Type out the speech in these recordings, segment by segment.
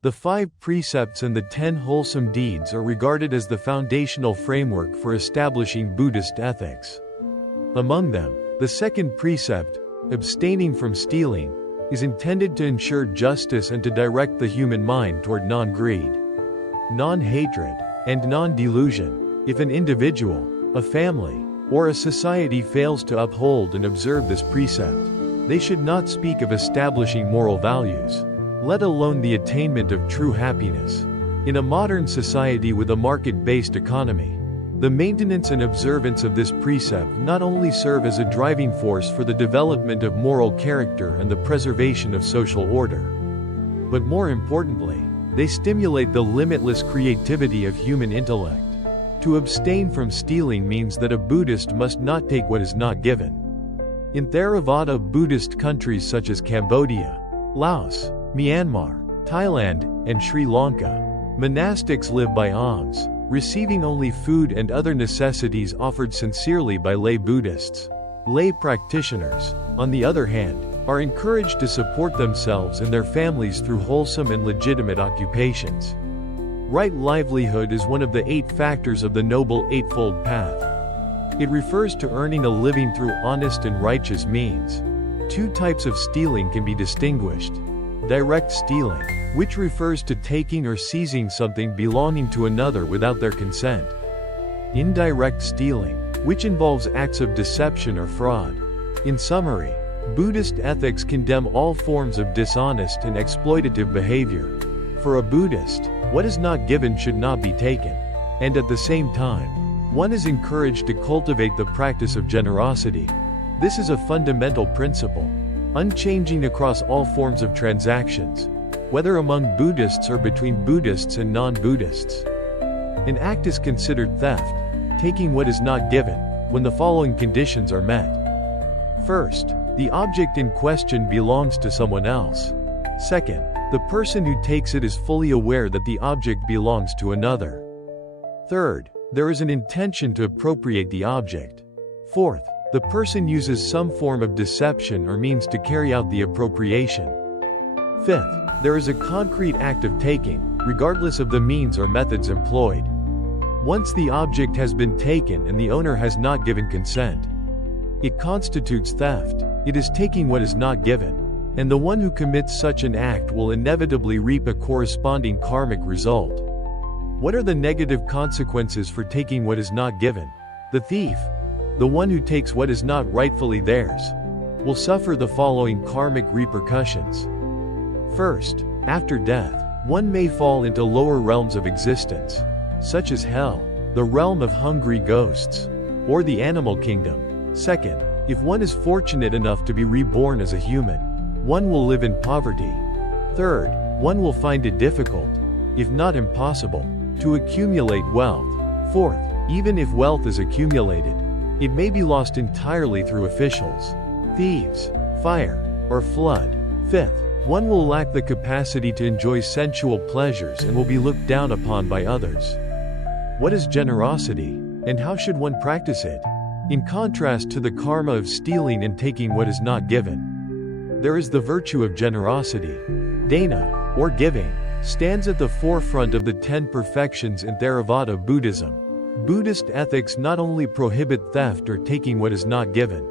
The 5 Precepts and the 10 Wholesome Deeds are regarded as the foundational framework for establishing Buddhist ethics. Among them, the second precept, abstaining from stealing, is intended to ensure justice and to direct the human mind toward non-greed, non-hatred, and non-delusion. If an individual, a family, or a society fails to uphold and observe this precept, they should not speak of establishing moral values, let alone the attainment of true happiness. In a modern society with a market-based economy, the maintenance and observance of this precept not only serve as a driving force for the development of moral character and the preservation of social order, but more importantly, they stimulate the limitless creativity of human intellect. To abstain from stealing means that a Buddhist must not take what is not given. In Theravada Buddhist countries such as Cambodia, Laos, Myanmar, Thailand, and Sri Lanka, monastics live by alms, receiving only food and other necessities offered sincerely by lay Buddhists. Lay practitioners, on the other hand, are encouraged to support themselves and their families through wholesome and legitimate occupations. Right livelihood is one of the 8 factors of the Noble Eightfold Path. It refers to earning a living through honest and righteous means. 2 types of stealing can be distinguished. Direct stealing, which refers to taking or seizing something belonging to another without their consent. Indirect stealing, which involves acts of deception or fraud. In summary, Buddhist ethics condemn all forms of dishonest and exploitative behavior. For a Buddhist, what is not given should not be taken. And at the same time, one is encouraged to cultivate the practice of generosity. This is a fundamental principle, unchanging across all forms of transactions, whether among Buddhists or between Buddhists and non-Buddhists. An act is considered theft, taking what is not given, when the following conditions are met. First, the object in question belongs to someone else. Second, the person who takes it is fully aware that the object belongs to another. Third, there is an intention to appropriate the object. Fourth, the person uses some form of deception or means to carry out the appropriation. Fifth, there is a concrete act of taking, regardless of the means or methods employed. Once the object has been taken and the owner has not given consent, it constitutes theft. It is taking what is not given, and the one who commits such an act will inevitably reap a corresponding karmic result. What are the negative consequences for taking what is not given? The thief, the one who takes what is not rightfully theirs, will suffer the following karmic repercussions. First, after death, one may fall into lower realms of existence, such as hell, the realm of hungry ghosts, or the animal kingdom. Second, if one is fortunate enough to be reborn as a human, one will live in poverty. Third, one will find it difficult, if not impossible, to accumulate wealth. Fourth, even if wealth is accumulated, it may be lost entirely through officials, thieves, fire, or flood. Fifth, one will lack the capacity to enjoy sensual pleasures and will be looked down upon by others. What is generosity, and how should one practice it? In contrast to the karma of stealing and taking what is not given, there is the virtue of generosity. Dana, or giving, stands at the forefront of the 10 perfections in Theravada Buddhism. Buddhist ethics not only prohibit theft or taking what is not given,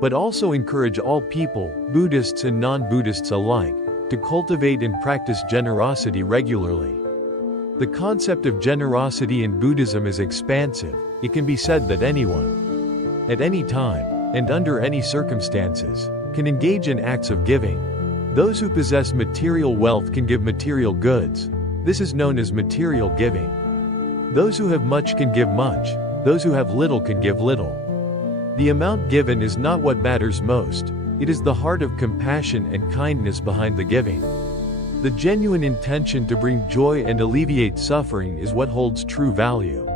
but also encourage all people, Buddhists and non-Buddhists alike, to cultivate and practice generosity regularly. The concept of generosity in Buddhism is expansive. It can be said that anyone, at any time, and under any circumstances, can engage in acts of giving. Those who possess material wealth can give material goods. This is known as material giving. Those who have much can give much. Those who have little can give little. The amount given is not what matters most. It is the heart of compassion and kindness behind the giving. The genuine intention to bring joy and alleviate suffering is what holds true value.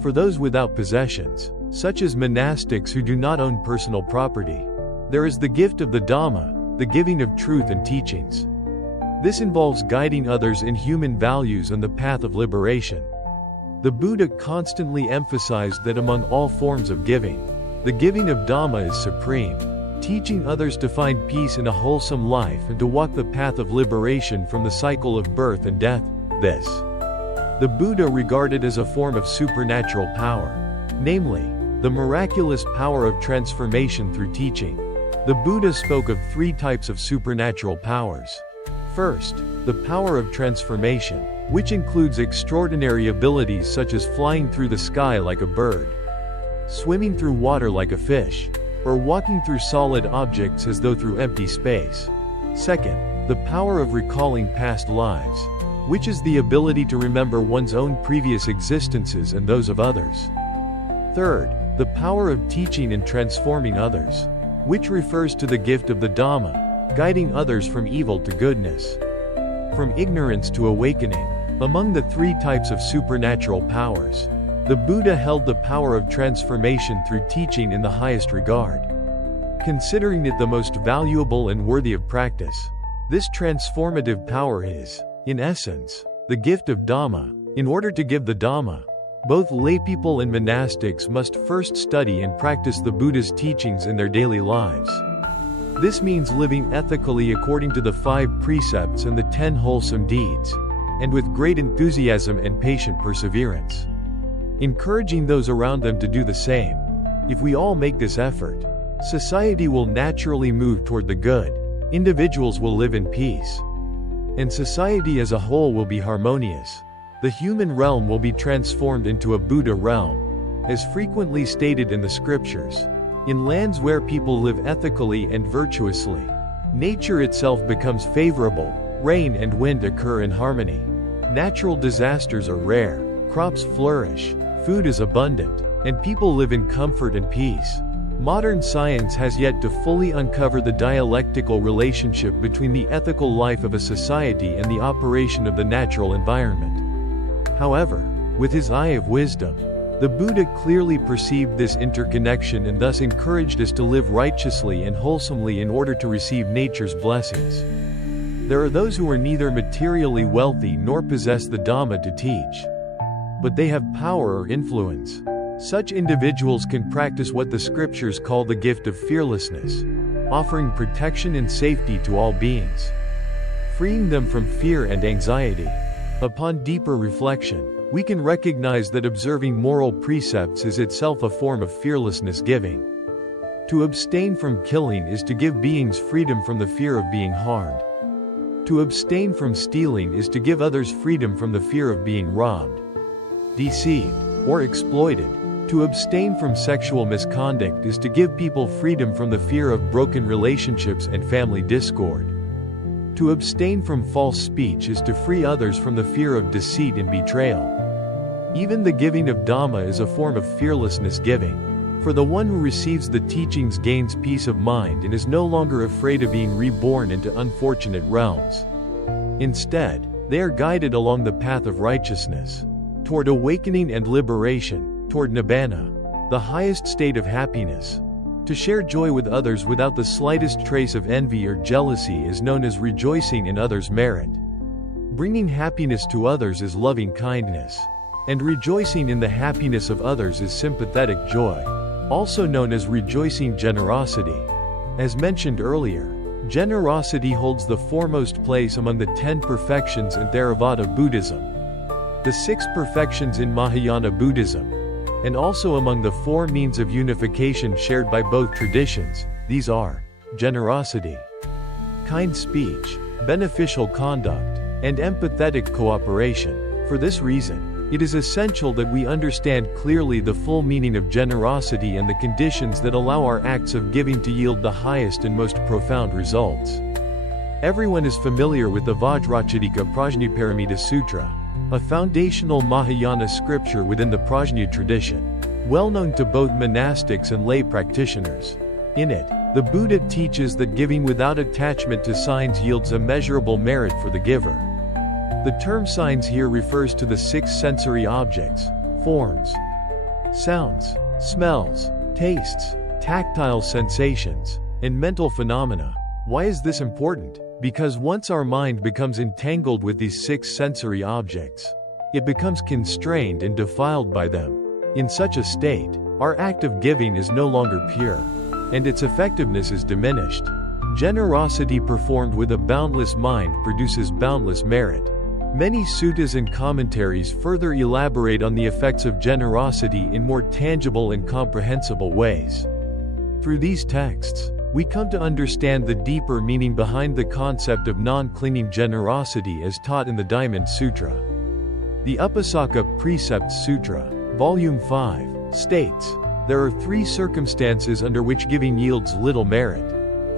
For those without possessions, such as monastics who do not own personal property, there is the gift of the Dhamma, the giving of truth and teachings. This involves guiding others in human values and the path of liberation. The Buddha constantly emphasized that among all forms of giving, the giving of Dhamma is supreme. teaching others to find peace in a wholesome life and to walk the path of liberation from the cycle of birth and death. This, the Buddha regarded as a form of supernatural power, namely, the miraculous power of transformation through teaching. The Buddha spoke of 3 types of supernatural powers. First, the power of transformation, which includes extraordinary abilities such as flying through the sky like a bird, swimming through water like a fish, or walking through solid objects as though through empty space. Second, the power of recalling past lives, which is the ability to remember one's own previous existences and those of others. Third, the power of teaching and transforming others, which refers to the gift of the Dhamma, guiding others from evil to goodness, from ignorance to awakening. Among the 3 types of supernatural powers, the Buddha held the power of transformation through teaching in the highest regard, considering it the most valuable and worthy of practice. This transformative power is, in essence, the gift of Dhamma. In order to give the Dhamma, both laypeople and monastics must first study and practice the Buddha's teachings in their daily lives. This means living ethically according to the 5 precepts and the 10 wholesome deeds, and with great enthusiasm and patient perseverance, encouraging those around them to do the same. If we all make this effort, society will naturally move toward the good, individuals will live in peace, and society as a whole will be harmonious. The human realm will be transformed into a Buddha realm, as frequently stated in the scriptures. In lands where people live ethically and virtuously, nature itself becomes favorable, rain and wind occur in harmony. Natural disasters are rare, crops flourish, food is abundant, and people live in comfort and peace. Modern science has yet to fully uncover the dialectical relationship between the ethical life of a society and the operation of the natural environment. However, with his eye of wisdom, the Buddha clearly perceived this interconnection and thus encouraged us to live righteously and wholesomely in order to receive nature's blessings. There are those who are neither materially wealthy nor possess the Dhamma to teach, but they have power or influence. Such individuals can practice what the scriptures call the gift of fearlessness, offering protection and safety to all beings, freeing them from fear and anxiety. Upon deeper reflection, we can recognize that observing moral precepts is itself a form of fearlessness giving. To abstain from killing is to give beings freedom from the fear of being harmed. To abstain from stealing is to give others freedom from the fear of being robbed, deceived, or exploited. To abstain from sexual misconduct is to give people freedom from the fear of broken relationships and family discord. To abstain from false speech is to free others from the fear of deceit and betrayal. Even the giving of Dhamma is a form of fearlessness giving, for the one who receives the teachings gains peace of mind and is no longer afraid of being reborn into unfortunate realms. Instead, they are guided along the path of righteousness, toward awakening and liberation, toward nibbana, the highest state of happiness. To share joy with others without the slightest trace of envy or jealousy is known as rejoicing in others' merit. Bringing happiness to others is loving kindness, and rejoicing in the happiness of others is sympathetic joy, also known as rejoicing generosity. As mentioned earlier, generosity holds the foremost place among the 10 perfections in Theravada Buddhism, the 6 perfections in Mahayana Buddhism, and also among the 4 means of unification shared by both traditions. These are generosity, kind speech, beneficial conduct, and empathetic cooperation. For this reason, it is essential that we understand clearly the full meaning of generosity and the conditions that allow our acts of giving to yield the highest and most profound results. Everyone is familiar with the Vajracchedika Prajnaparamita Sutra, a foundational Mahayana scripture within the Prajna tradition, well known to both monastics and lay practitioners. In it, the Buddha teaches that giving without attachment to signs yields immeasurable merit for the giver. The term signs here refers to the 6 sensory objects, forms, sounds, smells, tastes, tactile sensations, and mental phenomena. Why is this important? Because once our mind becomes entangled with these 6 sensory objects, it becomes constrained and defiled by them. In such a state, our act of giving is no longer pure. and its effectiveness is diminished. Generosity performed with a boundless mind produces boundless merit. Many suttas and commentaries further elaborate on the effects of generosity in more tangible and comprehensible ways. Through these texts, we come to understand the deeper meaning behind the concept of non-clinging generosity as taught in the Diamond Sutra. The Upasaka Precepts Sutra, Volume 5, states, "There are 3 circumstances under which giving yields little merit.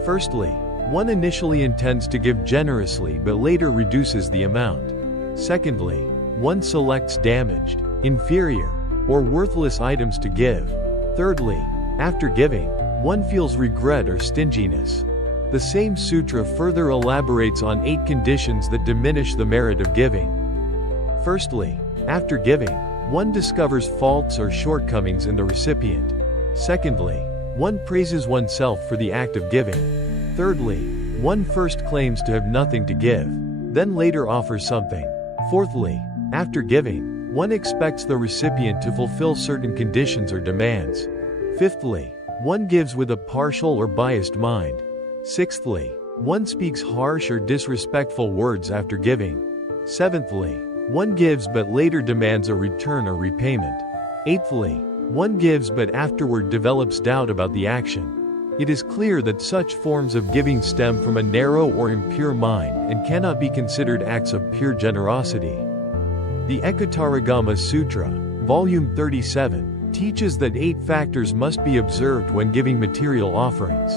Firstly, one initially intends to give generously but later reduces the amount. Secondly, one selects damaged, inferior, or worthless items to give. Thirdly, after giving, one feels regret or stinginess." The same sutra further elaborates on 8 conditions that diminish the merit of giving. Firstly, after giving, one discovers faults or shortcomings in the recipient. Secondly, one praises oneself for the act of giving. Thirdly, one first claims to have nothing to give, then later offers something. Fourthly, after giving, one expects the recipient to fulfill certain conditions or demands. Fifthly, one gives with a partial or biased mind. Sixthly, one speaks harsh or disrespectful words after giving. Seventhly, one gives but later demands a return or repayment. Eighthly, one gives but afterward develops doubt about the action. It is clear that such forms of giving stem from a narrow or impure mind and cannot be considered acts of pure generosity. The Ekataragama Sutra, Volume 37, teaches that 8 factors must be observed when giving material offerings.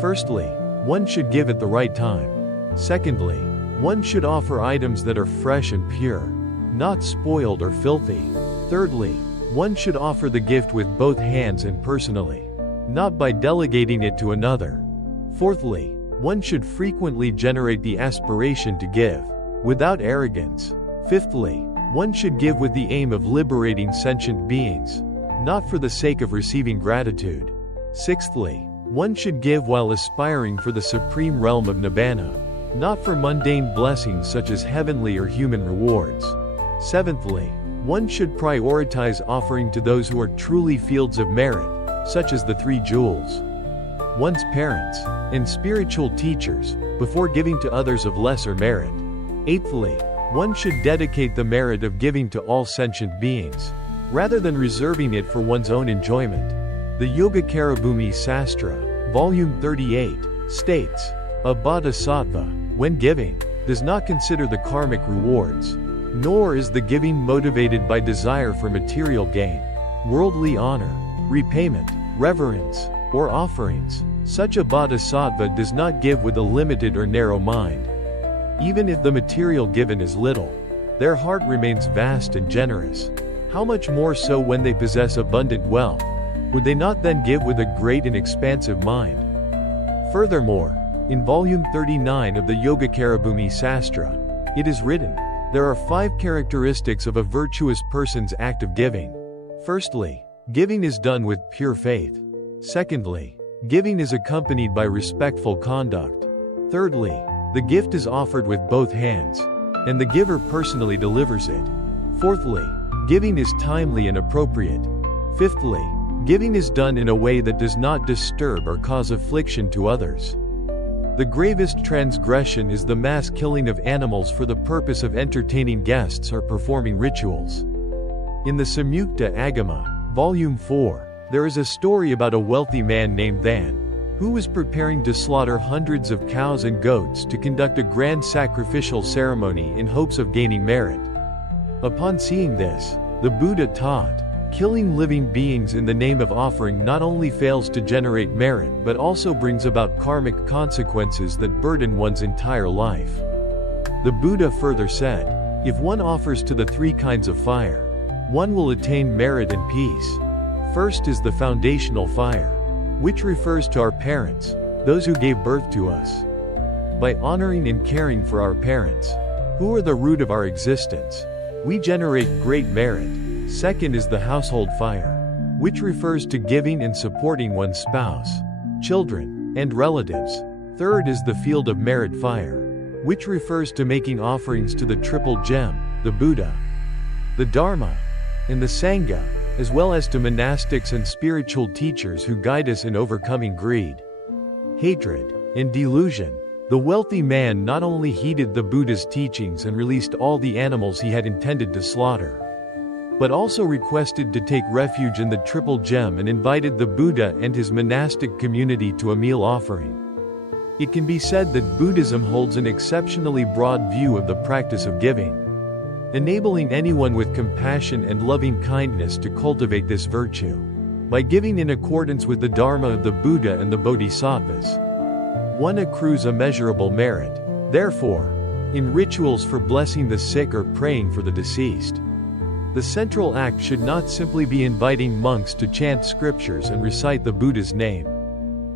Firstly, one should give at the right time. Secondly, one should offer items that are fresh and pure, not spoiled or filthy. Thirdly, one should offer the gift with both hands and personally, not by delegating it to another. Fourthly, one should frequently generate the aspiration to give, without arrogance. Fifthly, one should give with the aim of liberating sentient beings, not for the sake of receiving gratitude. Sixthly, one should give while aspiring for the supreme realm of Nibbana, not for mundane blessings such as heavenly or human rewards. Seventhly, one should prioritize offering to those who are truly fields of merit, such as the 3 jewels, one's parents, and spiritual teachers, before giving to others of lesser merit. Eighthly, one should dedicate the merit of giving to all sentient beings, rather than reserving it for one's own enjoyment. The Yogacarabhumi Sastra, Volume 38, states, "A bodhisattva, when giving, does not consider the karmic rewards, nor is the giving motivated by desire for material gain, worldly honor, repayment, reverence, or offerings. Such a bodhisattva does not give with a limited or narrow mind. Even if the material given is little, their heart remains vast and generous. How much more so when they possess abundant wealth? Would they not then give with a great and expansive mind?" Furthermore, in Volume 39 of the Yogacarabhumi Sastra, it is written, "There are 5 characteristics of a virtuous person's act of giving. Firstly, giving is done with pure faith. Secondly, giving is accompanied by respectful conduct. Thirdly, the gift is offered with both hands, and the giver personally delivers it. Fourthly, giving is timely and appropriate. Fifthly, giving is done in a way that does not disturb or cause affliction to others. The gravest transgression is the mass killing of animals for the purpose of entertaining guests or performing rituals." In the Samyukta Agama, Volume 4, there is a story about a wealthy man named Than, who was preparing to slaughter hundreds of cows and goats to conduct a grand sacrificial ceremony in hopes of gaining merit. Upon seeing this, the Buddha taught, killing living beings in the name of offering not only fails to generate merit but also brings about karmic consequences that burden one's entire life. The Buddha further said, if one offers to the 3 kinds of fire, one will attain merit and peace. First is the foundational fire, which refers to our parents, those who gave birth to us. By honoring and caring for our parents, who are the root of our existence, we generate great merit. Second is the household fire, which refers to giving and supporting one's spouse, children, and relatives. Third is the field of merit fire, which refers to making offerings to the triple gem, the Buddha, the Dharma, and the Sangha, as well as to monastics and spiritual teachers who guide us in overcoming greed, hatred, and delusion. The wealthy man not only heeded the Buddha's teachings and released all the animals he had intended to slaughter, but also requested to take refuge in the Triple Gem and invited the Buddha and his monastic community to a meal offering. It can be said that Buddhism holds an exceptionally broad view of the practice of giving, enabling anyone with compassion and loving kindness to cultivate this virtue. By giving in accordance with the Dharma of the Buddha and the Bodhisattvas, one accrues immeasurable merit. Therefore, in rituals for blessing the sick or praying for the deceased, the central act should not simply be inviting monks to chant scriptures and recite the Buddha's name,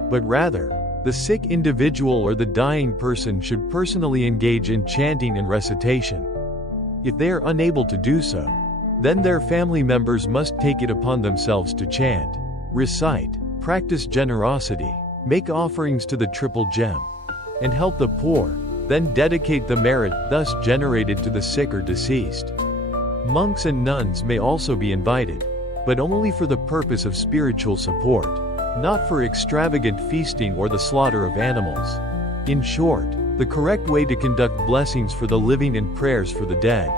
but rather, the sick individual or the dying person should personally engage in chanting and recitation. If they are unable to do so, then their family members must take it upon themselves to chant, recite, practice generosity, make offerings to the Triple Gem, and help the poor, then dedicate the merit thus generated to the sick or deceased. Monks and nuns may also be invited, but only for the purpose of spiritual support, not for extravagant feasting or the slaughter of animals. In short, the correct way to conduct blessings for the living and prayers for the dead,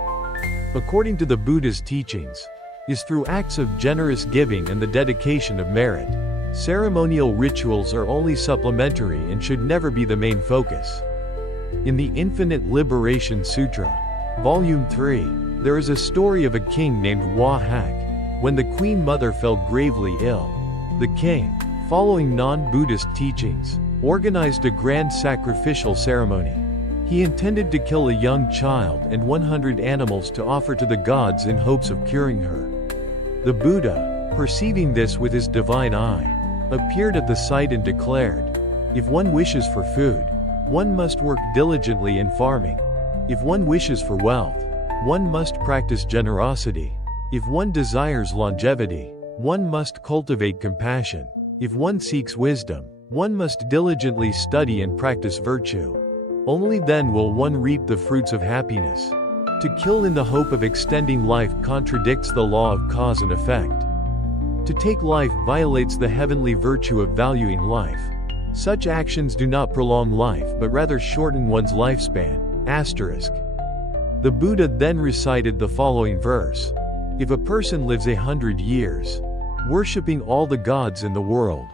according to the Buddha's teachings, is through acts of generous giving and the dedication of merit. Ceremonial rituals are only supplementary and should never be the main focus. In the Infinite Liberation Sutra, Volume 3, there is a story of a king named Wa Hak. When the Queen Mother fell gravely ill, the king, following non-Buddhist teachings, organized a grand sacrificial ceremony. He intended to kill a young child and 100 animals to offer to the gods in hopes of curing her. The Buddha, perceiving this with his divine eye, appeared at the sight and declared, "If one wishes for food, one must work diligently in farming. If one wishes for wealth, one must practice generosity. If one desires longevity, one must cultivate compassion. If one seeks wisdom, one must diligently study and practice virtue. Only then will one reap the fruits of happiness. To kill in the hope of extending life contradicts the law of cause and effect. To take life violates the heavenly virtue of valuing life. Such actions do not prolong life but rather shorten one's lifespan." The Buddha then recited the following verse: "If a person lives 100 years, worshipping all the gods in the world,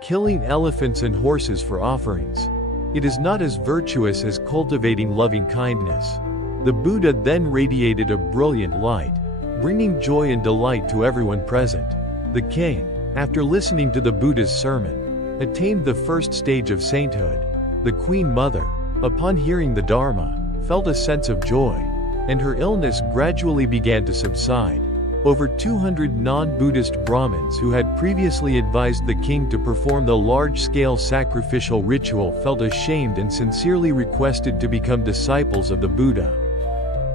killing elephants and horses for offerings, it is not as virtuous as cultivating loving kindness." The Buddha then radiated a brilliant light, bringing joy and delight to everyone present. The king, after listening to the Buddha's sermon, attained the first stage of sainthood. The Queen Mother, upon hearing the Dharma, felt a sense of joy, and her illness gradually began to subside. Over 200 non-Buddhist Brahmins who had previously advised the king to perform the large-scale sacrificial ritual felt ashamed and sincerely requested to become disciples of the Buddha.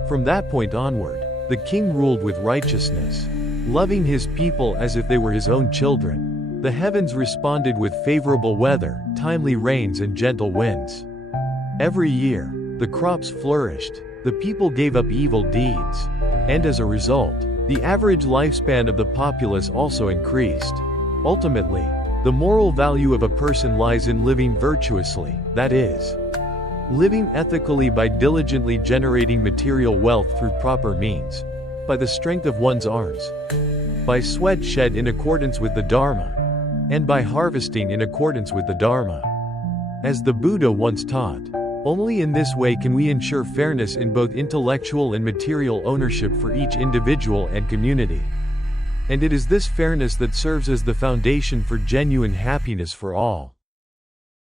From that point onward, the king ruled with righteousness, loving his people as if they were his own children. The heavens responded with favorable weather, timely rains and gentle winds. Every year, the crops flourished, the people gave up evil deeds, and as a result, the average lifespan of the populace also increased. Ultimately, the moral value of a person lies in living virtuously, that is, living ethically by diligently generating material wealth through proper means, by the strength of one's arms, by sweat shed in accordance with the Dharma, and by harvesting in accordance with the Dharma. As the Buddha once taught, only in this way can we ensure fairness in both intellectual and material ownership for each individual and community. And it is this fairness that serves as the foundation for genuine happiness for all.